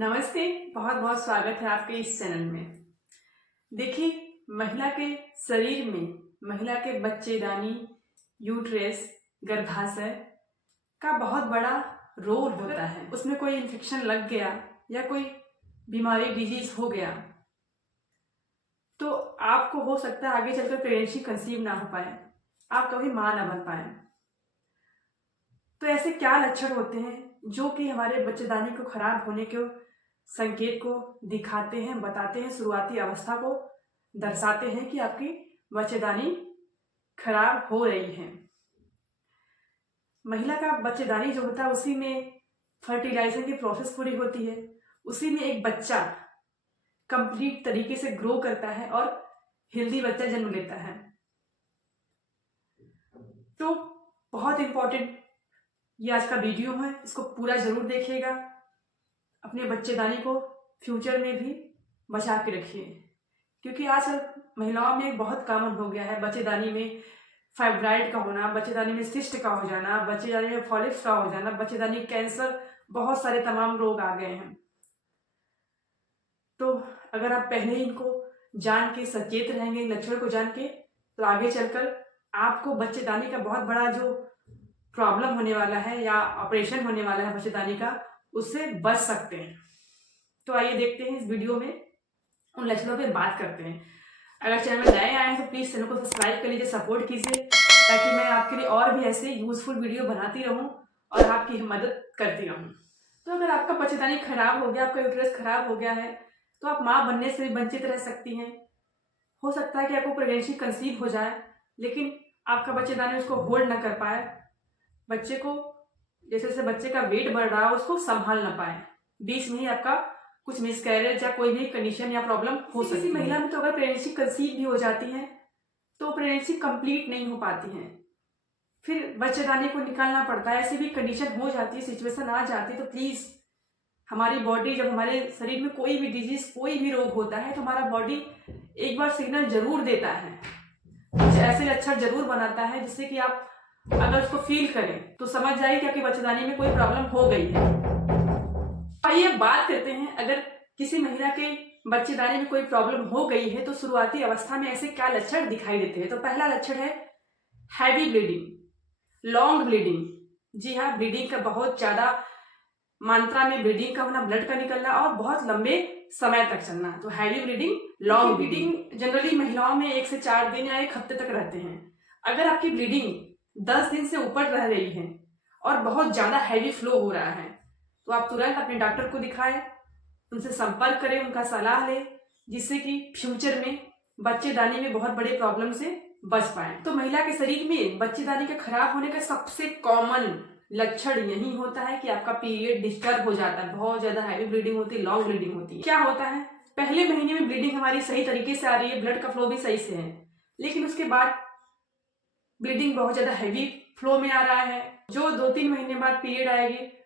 नमस्ते। बहुत बहुत स्वागत है आपके इस चैनल में। देखिए, महिला के शरीर में महिला के बच्चेदानी, यूट्रस, गर्भाशय का बहुत बड़ा रोल होता है। उसमें कोई इन्फेक्शन लग गया या कोई बीमारी डिजीज हो गया तो आपको हो सकता है आगे चलकर प्रेगनेंसी कंसीव ना हो पाए, आप कभी मां ना बन पाए। तो ऐसे क्या लक्षण होते हैं जो कि हमारे बच्चेदानी को खराब होने के संकेत को दिखाते हैं, बताते हैं, शुरुआती अवस्था को दर्शाते हैं कि आपकी बच्चेदानी खराब हो रही है। महिला का बच्चेदानी जो होता है उसी में फर्टिलाइजेशन की प्रोसेस पूरी होती है, उसी में एक बच्चा कंप्लीट तरीके से ग्रो करता है और हेल्दी बच्चा जन्म लेता है। तो बहुत इंपॉर्टेंट ये आज का वीडियो है, इसको पूरा जरूर देखिएगा। अपने बच्चेदानी को फ्यूचर में भी बचा के रखिए, क्योंकि आजकल महिलाओं में बहुत कॉमन हो गया है बच्चेदानी में फाइब्राइड का होना, बच्चेदानी में सिस्ट का हो जाना, बच्चेदानी में पॉलिप्स का हो जाना, बच्चेदानी कैंसर, बहुत सारे तमाम रोग आ गए हैं। तो अगर आप पहले ही इनको जान के सचेत रहेंगे, लक्षण को जान के, तो आगे चलकर आपको बच्चेदानी का बहुत बड़ा जो प्रॉब्लम होने वाला है या ऑपरेशन होने वाला है बच्चेदानी का, उससे बच सकते हैं। तो आइए देखते हैं इस वीडियो में उन लक्षणों पे बात करते हैं। अगर चैनल में नए आए हैं तो प्लीज चैनल को सब्सक्राइब कर लीजिए, सपोर्ट कीजिए, ताकि मैं आपके लिए और भी ऐसे यूजफुल वीडियो बनाती रहूं और आपकी मदद करती रहूं। तो अगर आपका बच्चेदानी खराब हो गया, आपका यूट्रस खराब हो गया है, तो आप माँ बनने से भी वंचित रह सकती हैं। हो सकता है कि आपको प्रेगनेंसी कंसीव हो जाए, लेकिन आपका बच्चेदानी उसको होल्ड ना कर पाए, बच्चे को जैसे जैसे बच्चे का वेट बढ़ रहा है उसको संभाल ना पाए, बीच में ही आपका कुछ मिसकैरेज या कोई भी कंडीशन या प्रॉब्लम हो सकती है। महिला में तो अगर प्रेगनेंसी कंसीव भी हो जाती है तो प्रेगनेंसी कंप्लीट नहीं हो पाती है, फिर बच्चेदानी को निकालना पड़ता है। ऐसी भी कंडीशन हो जाती है, सिचुएशन आ जाती है, तो प्लीज हमारी बॉडी, जब हमारे शरीर में कोई भी डिजीज, कोई भी रोग होता है, तो हमारा बॉडी एक बार सिग्नल जरूर देता है, कुछ ऐसे लक्षण जरूर बनाता है जिससे कि आप अगर उसको फील करें तो समझ जाइए कि आपकी बच्चेदानी में कोई प्रॉब्लम हो गई है। आइए बात करते हैं, अगर किसी महिला के बच्चेदानी में कोई प्रॉब्लम हो गई है तो शुरुआती अवस्था में ऐसे क्या लक्षण दिखाई देते हैं। तो पहला लक्षण है हैवी ब्लीडिंग, लॉन्ग ब्लीडिंग। जी हाँ, ब्लीडिंग का बहुत ज्यादा मात्रा में ब्लीडिंग का होना, ब्लड का निकलना और बहुत लंबे समय तक चलना, तो heavy bleeding, long bleeding generally महिलाओं में 1 से 4 दिन या 1 हफ्ते तक रहते हैं। अगर आपकी ब्लीडिंग 10 दिन से ऊपर रह रही है और बहुत ज्यादा हैवी फ्लो हो रहा है तो आप तुरंत अपने डॉक्टर को दिखाएं, उनसे संपर्क करें, उनका सलाह लें, जिससे कि फ्यूचर में बच्चेदानी में बहुत बड़े प्रॉब्लम से बच पाए। तो महिला के शरीर में बच्चेदानी के खराब होने का सबसे कॉमन लक्षण यही होता है कि आपका पीरियड डिस्टर्ब हो जाता है, बहुत ज्यादा हैवी ब्लीडिंग होती है, लॉन्ग ब्लीडिंग होती है। क्या होता है, पहले महीने में ब्लीडिंग हमारी सही तरीके से आ रही है, ब्लड का फ्लो भी सही से है, लेकिन उसके बाद ब्लीडिंग बहुत ज्यादा हैवी फ्लो में आ रहा है। जो 2-3 महीने बाद पीरियड आएगी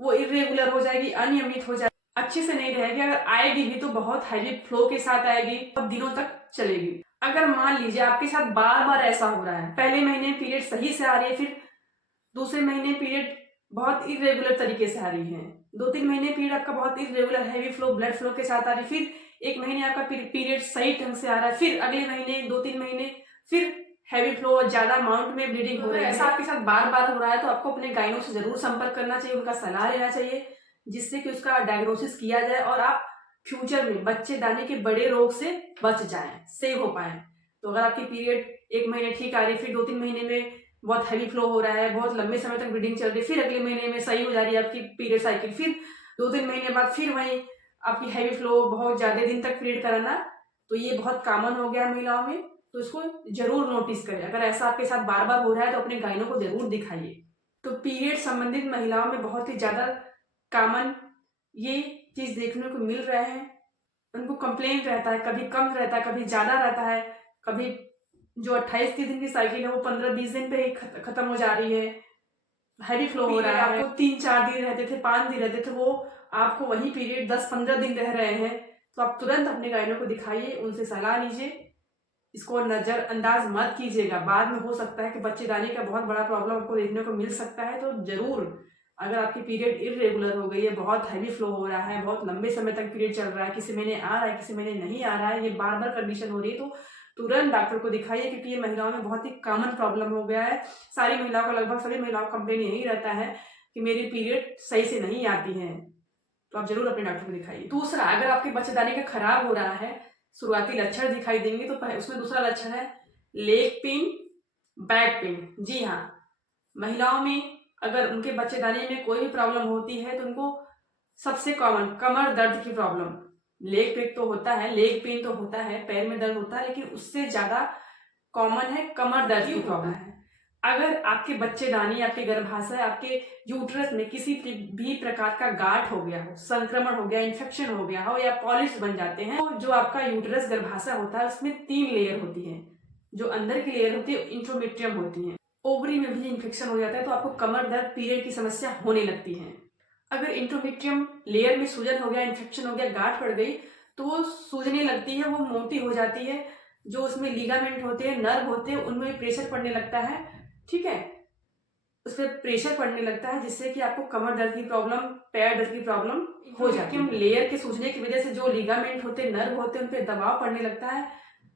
वो इरेगुलर हो जाएगी, अनियमित हो जाएगी, अच्छे से नहीं रहेगी। अगर आएगी भी तो बहुत हैवी फ्लो के साथ आएगी, बहुत दिनों तक चलेगी। अगर मान लीजिए आपके साथ बार बार ऐसा हो रहा है, पहले महीने पीरियड सही से आ रही है, फिर दूसरे महीने पीरियड बहुत इरेगुलर तरीके से आ रही है, 2-3 महीने पीरियड आपका बहुत irregular heavy flow, blood flow के साथ आ रही है, फिर 1 महीने आपका पीरियड सही ढंग से आ रहा है, फिर अगले महीने 2-3 महीने फिर हैवी फ्लो, ज्यादा अमाउंट में ब्लीडिंग हो रही है, ऐसा आपके साथ बार बार हो रहा है तो आपको अपने गाइनो से जरूर संपर्क करना चाहिए, उनका सलाह लेना चाहिए, जिससे कि उसका डायग्नोसिस किया जाए और आप फ्यूचर में बच्चेदानी के बड़े रोग से बच जाएं, सेव हो पाए। तो अगर आपकी पीरियड 1 महीने ठीक आ रही है, फिर 2-3 महीने में बहुत हैवी फ्लो हो रहा है, बहुत लंबे समय तक ब्लीडिंग चल रही है, फिर अगले महीने में सही हो जा रही है आपकी पीरियड साइकिल, फिर 2-3 महीने बाद फिर वही आपकी हैवी फ्लो, बहुत ज्यादा दिन तक पीरियड कराना, तो ये बहुत कॉमन हो गया महिलाओं में। तो इसको जरूर नोटिस करें, अगर ऐसा आपके साथ बार बार हो रहा है तो अपने गाइनो को जरूर दिखाइए। तो पीरियड संबंधित महिलाओं में बहुत ही ज्यादा कॉमन ये चीज देखने को मिल रहा है। उनको कंप्लेन रहता है, कभी कम रहता है, कभी ज्यादा रहता है, कभी जो 28 दिन की साइकिल है वो 15-20 दिन पे ही खत्म हो जा रही है, हैवी फ्लो हो रहा है। आपको 3-4 दिन रहते थे, 5 दिन रहते थे, वो आपको वही पीरियड 10-15 दिन रह रहे हैं, तो आप तुरंत अपने गाइनो को दिखाइए, उनसे सलाह लीजिए, इसको नजरअंदाज मत कीजिएगा। बाद में हो सकता है कि बच्चेदानी का बहुत बड़ा प्रॉब्लम आपको देखने को मिल सकता है, तो जरूर अगर आपकी पीरियड इरेगुलर हो गई है, बहुत हैवी फ्लो हो रहा है, बहुत लंबे समय तक पीरियड चल रहा है, किसी महीने आ रहा है, किसी महीने नहीं आ रहा है, ये बार बार कंडीशन हो रही है, तो तुरंत डॉक्टर को दिखाइए, क्योंकि ये महिलाओं में बहुत ही कॉमन प्रॉब्लम हो गया है। सारी महिलाओं का, लगभग सभी महिलाओं का कंप्लेन यही रहता है कि मेरी पीरियड सही से नहीं आती है। तो आप जरूर अपने डॉक्टर को दिखाइए। दूसरा, अगर आपके बच्चेदानी का खराब हो रहा है, शुरुआती लक्षण दिखाई देंगे, तो उसमें दूसरा लक्षण है लेग पेन, बैक पेन। जी हाँ, महिलाओं में अगर उनके बच्चेदानी में कोई भी प्रॉब्लम होती है तो उनको सबसे कॉमन कमर दर्द की प्रॉब्लम, लेग पेन तो होता है, लेग पेन तो होता है, पैर में दर्द होता है, लेकिन उससे ज्यादा कॉमन है कमर दर्द की प्रॉब्लम है। अगर आपके बच्चेदानी, आपके गर्भाशय, आपके यूट्रस में किसी भी प्रकार का गांठ हो गया हो, संक्रमण हो गया, इन्फेक्शन हो गया हो, या पॉलिप्स बन जाते हैं, तो जो आपका यूट्रस गर्भाशय होता है उसमें 3 लेयर होती है। जो अंदर की लेयर होती है इंट्रोमेट्रियम होती है। ओवरी में भी इन्फेक्शन हो जाता है तो आपको कमर दर्द, पीरियड की समस्या होने लगती है। अगर इंट्रोमेट्रियम लेयर में सूजन हो गया, इन्फेक्शन हो गया, गांठ पड़ गई, तो वो सूजने लगती है, वो मोटी हो जाती है, जो उसमें लिगामेंट होते हैं, नर्व होते हैं, उनमें प्रेशर पड़ने लगता है, ठीक है, उस पर प्रेशर पड़ने लगता है, जिससे कि आपको कमर दर्द की प्रॉब्लम, पैर दर्द की प्रॉब्लम हो जाती है। लेयर के सूजने की वजह से जो लिगामेंट होते, नर्व होते हैं, उन पर दबाव पड़ने लगता है,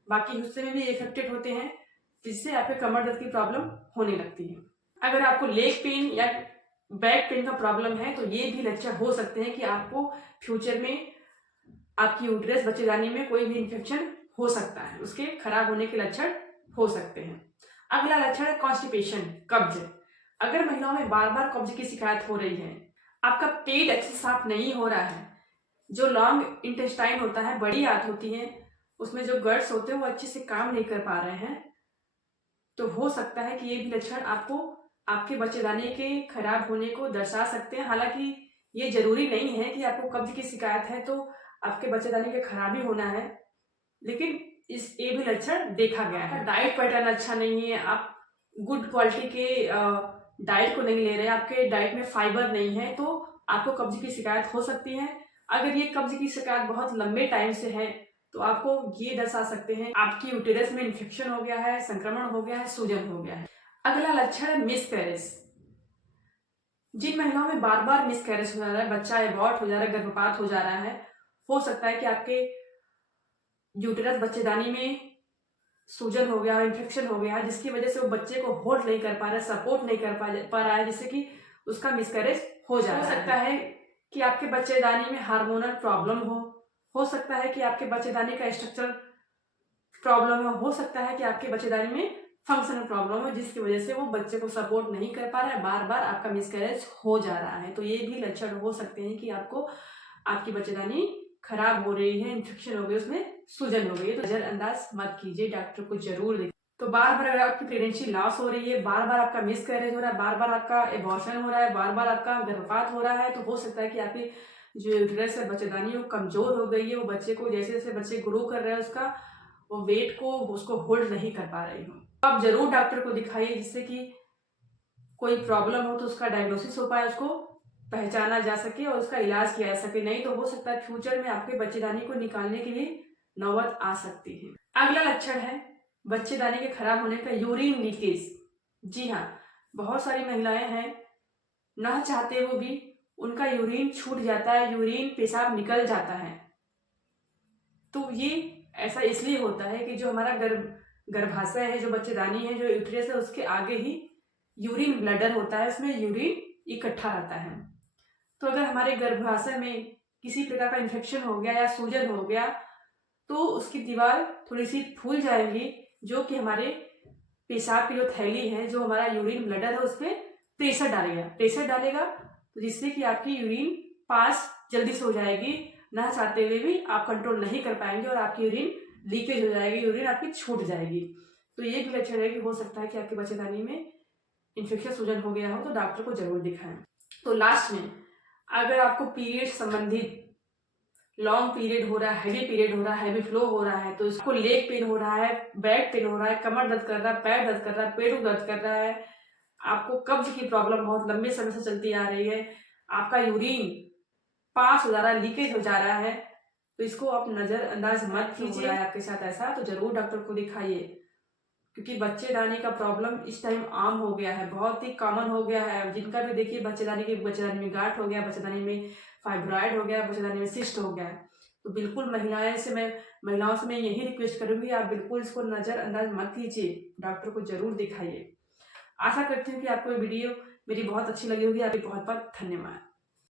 बाकी हिस्से में भी इफेक्टेड होते हैं, जिससे आपके कमर दर्द की प्रॉब्लम होने लगती है। अगर आपको लेग पेन या बैक पेन का प्रॉब्लम है तो ये भी लक्षण हो सकते हैं कि आपको फ्यूचर में आपकी यूट्रस, बच्चेदानी में कोई भी इन्फेक्शन हो सकता है, उसके खराब होने के लक्षण हो सकते हैं। अगला लक्षण है कॉन्स्टिपेशन, कब्ज। अगर महिलाओं में बार बार कब्ज की शिकायत हो रही है, आपका पेट अच्छे से साफ नहीं हो रहा है, जो लॉन्ग इंटेस्टाइन होता है, बड़ी आंत होती है, उसमें जो गट्स होते हैं वो अच्छे से काम नहीं कर पा रहे हैं, तो हो सकता है कि ये भी लक्षण आपको आपके बच्चेदानी के खराब होने को दर्शा सकते हैं। हालांकि ये जरूरी नहीं है कि आपको कब्ज की शिकायत है तो आपके बच्चेदानी के खराबी होना है, लेकिन ये भी लक्षण देखा गया है। डाइट पैटर्न अच्छा नहीं है, आप गुड क्वालिटी के डाइट को नहीं ले रहे हैं, आपके डाइट में फाइबर नहीं है, तो आपको कब्ज की शिकायत हो सकती है। अगर ये कब्ज की शिकायत बहुत लंबे टाइम से है तो आपको ये दर्शा सकते हैं आपकी यूटेरस में इन्फेक्शन हो गया है, संक्रमण हो गया है, सूजन हो गया है। अगला लक्षण है मिसकैरेज। जिन महिलाओं में बार बार मिसकैरेज हो जा रहा है, बच्चा एबॉर्ट हो जा रहा है, गर्भपात हो जा रहा है, हो सकता है कि आपके यूटेरस, बच्चेदानी में सूजन हो गया, इन्फेक्शन हो गया, जिसकी वजह से वो बच्चे को होल्ड नहीं कर पा रहा है, सपोर्ट नहीं कर पा रहा है, जिससे कि उसका मिसकैरेज हो जा रहा है। हो सकता है कि आपके बच्चेदानी में हार्मोनल प्रॉब्लम हो सकता है कि आपके बच्चेदानी का स्ट्रक्चर प्रॉब्लम हो सकता है कि आपके बच्चेदानी में फंक्शनल प्रॉब्लम हो, जिसकी वजह से वो बच्चे को सपोर्ट नहीं कर पा रहा है, बार बार आपका मिसकैरेज हो जा रहा है। तो ये भी लक्षण हो सकते हैं कि आपको आपकी बच्चेदानी खराब हो रही है, इन्फेक्शन हो गई, उसमें सूजन हो गई है, तो नजरअंदाज मत कीजिए, डॉक्टर को जरूर देखिए। तो बार बार अगर आपकी प्रेगनेंसी लॉस हो रही है, बार बार आपका मिसकैरेज हो रहा है, बार बार आपका एबॉर्शन हो रहा है, बार बार आपका गर्भपात हो रहा है, तो हो सकता है कि आपकी जो यूटेरस है, बच्चेदानी, वो कमजोर हो गई है, वो बच्चे को जैसे जैसे बच्चे ग्रो कर रहे हैं उसका वो वेट को उसको होल्ड नहीं कर पा रही हो। आप जरूर डॉक्टर को दिखाइए, जिससे कि कोई प्रॉब्लम हो तो उसका डायग्नोसिस हो पाए, उसको पहचाना जा सके और उसका इलाज किया जा सके। नहीं तो हो सकता है फ्यूचर में आपके बच्चेदानी को निकालने की भी नौबत आ सकती है। अगला लक्षण है बच्चेदानी के खराब होने का यूरिन लीकेज। जी हाँ, बहुत सारी महिलाएं हैं, ना चाहते वो भी उनका यूरिन छूट जाता है, यूरिन पेशाब निकल जाता है। तो ये ऐसा इसलिए होता है कि जो हमारा गर्भाशय है, जो बच्चेदानी है, जो यूट्रस है, उसके आगे ही यूरिन ब्लडर होता है, उसमें यूरिन इकट्ठा रहता है। तो अगर हमारे गर्भाशय में किसी प्रकार का इन्फेक्शन हो गया या सूजन हो गया तो उसकी दीवार थोड़ी सी फूल जाएगी, जो कि हमारे पेशाब की जो थैली है, जो हमारा यूरिन ब्लडर है, उस पर प्रेशर डालेगा, तो जिससे कि आपकी यूरिन पास जल्दी से हो जाएगी, ना चाहते हुए भी आप कंट्रोल नहीं कर पाएंगे और आपकी यूरिन लीकेज हो जाएगी, यूरिन आपकी छूट जाएगी। तो ये भी लक्षण है कि हो सकता है कि आपके बच्चेदानी में इन्फेक्शन, सूजन हो गया हो, तो डॉक्टर को जरूर दिखाएं। तो लास्ट में, अगर आपको पीरियड संबंधित लॉन्ग पीरियड हो रहा है, हैवी पीरियड हो रहा है, हैवी फ्लो हो रहा है, तो इसको लेग पेन हो रहा है, बैक पेन हो रहा है, कमर दर्द कर रहा है, पैर दर्द कर रहा है, पेट दर्द कर रहा है, आपको कब्ज की प्रॉब्लम बहुत लंबे समय से चलती आ रही है, आपका यूरिन पास हो जा रहा है, लीकेज हो जा रहा है, तो इसको आप नजरअंदाज मत कीजिए। आपके साथ ऐसा तो जरूर डॉक्टर को दिखाइए। क्योंकि बच्चेदानी का प्रॉब्लम इस टाइम आम हो गया है, बहुत ही कॉमन हो गया है। जिनका भी देखिए बच्चेदानी में गांठ हो गया, बच्चेदानी में फाइब्रॉइड हो गया, बच्चेदानी में सिस्ट हो गया है। तो बिल्कुल महिलाओं से मैं यही रिक्वेस्ट करूंगी, आप बिल्कुल इसको नज़रअंदाज मत कीजिए, डॉक्टर को जरूर दिखाइए। आशा करती हूँ कि आपको ये वीडियो मेरी बहुत अच्छी लगी होगी। आपकी बहुत बहुत धन्यवाद।